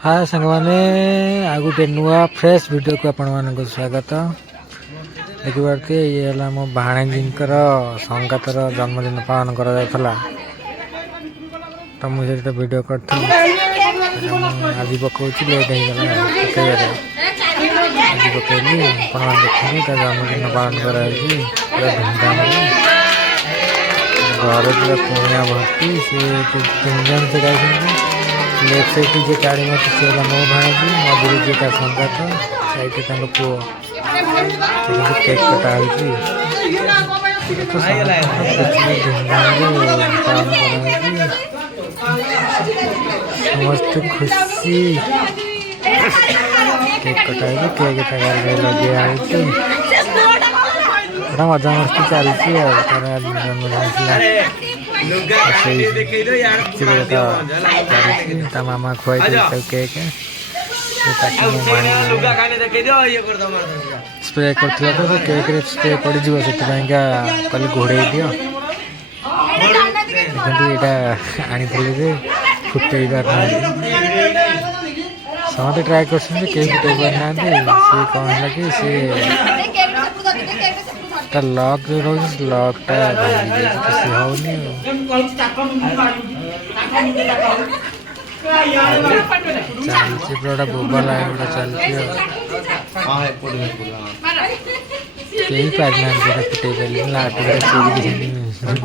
हाय सांग मैंने आ गोटे नुआ फ्रेश वीडियो को आपण मान स्वागत। देखिए ये है मो भाणेजी संगातर जन्मदिन पालन कर तो मुझे तो वीडियो करी आज पकाऊँ लेट हो गला पकड़ आज पकड़ी आप देखिए जन्मदिन पालन कर धूमधाम घर पूरा पुणिया भर्ती से 3 जन से गए लेफ्ट साइड जे गाड़ी में से मो भाणेजी मधुर जी का संगात साइड पुओ केक कटा समस्त खुशी केक कटा केक लगे बड़ा मजा मस्ती चलती मामा खुआई केक स्प्रे कर केक स्प्रे पड़ जा से कल घोड़े दियो देखते आनी फुटे समस्त ट्राए कर फुटे पारना सी कौन है कि सी लक जो रोज लकटा किसी होनी चलती पूरा बोबा लगे चलती कई पारना फुटे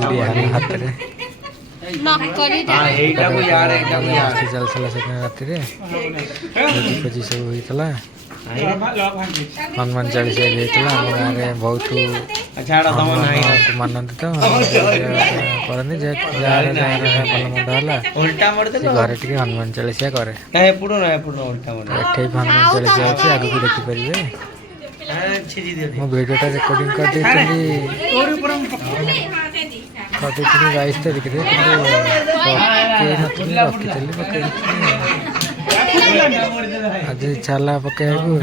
पारे हाथ चलता से राति भोजी सब होता हनुमान चालीसा होता आम गाँव बहुत मानती तो करनी भल मंद है घर टे हनुमान चालीसा कै हनुमान चालीसा अच्छी आगे देखिपारे मो भिडियोटा रेकर्डिंग कर 22 तारीख आज इच्छा पकड़ू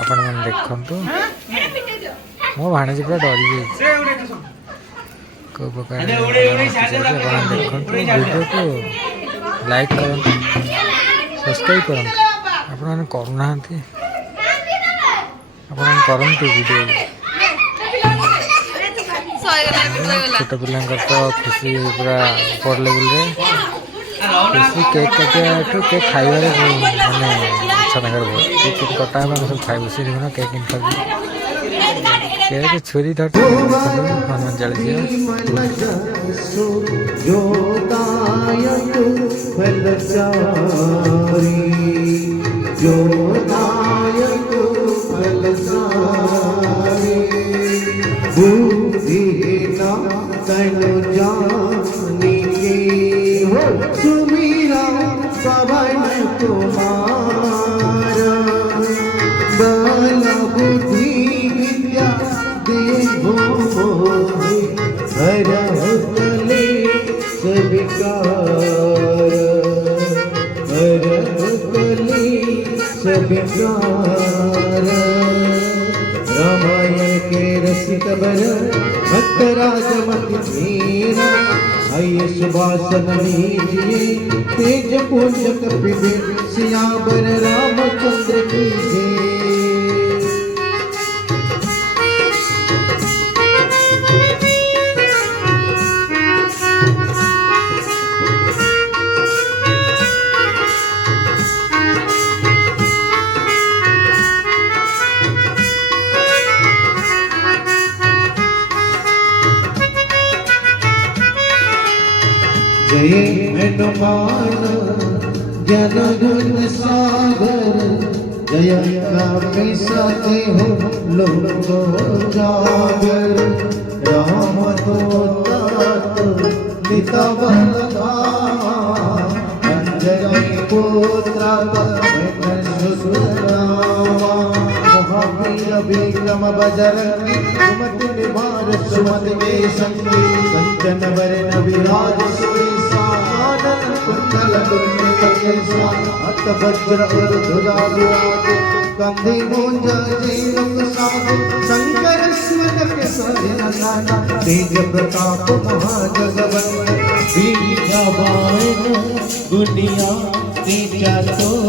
आपण मैंने देखु मो भाणेजी पूरा डरी जाए कौ प्रकार देखु वीडियो को लाइक करूँ सब्सक्राइब करूँ आपण करूना करूँ वीडियो छोट पिला तो खुशी पूरा बड़ लेवल खुशी केक काटिया केक खाइबार माने इच्छा ना केक कटा सब खाइब से देखना केक केक छुरी धरती हनुमान चालीसा तनु जानी के हो सुमीरा पवन कुमारा बल बुद्धि विद्या देवो हर कले सविकार हर कले सविकार रामायण के रसिक बर भक्त राजमति मीरा आइए सुभाषन लीजिए तेज पुंज कपिबे सियावर रामचंद्र की जय। जय हनुमान जन गुण सागर जय सते हो लोको जागर राम दूत पिता अंजनी पुत्र महावीर विक्रम बजरंगी सुमति निवार सुमति में संगी कंचन वरण विराज कुंडल हत वज्र और ध्वजा विराज कंधे मूंज जेलोक साधु शंकर स्वर के तेज प्रताप महाजगवंदन बीजा बाण गुनिया तीजा तो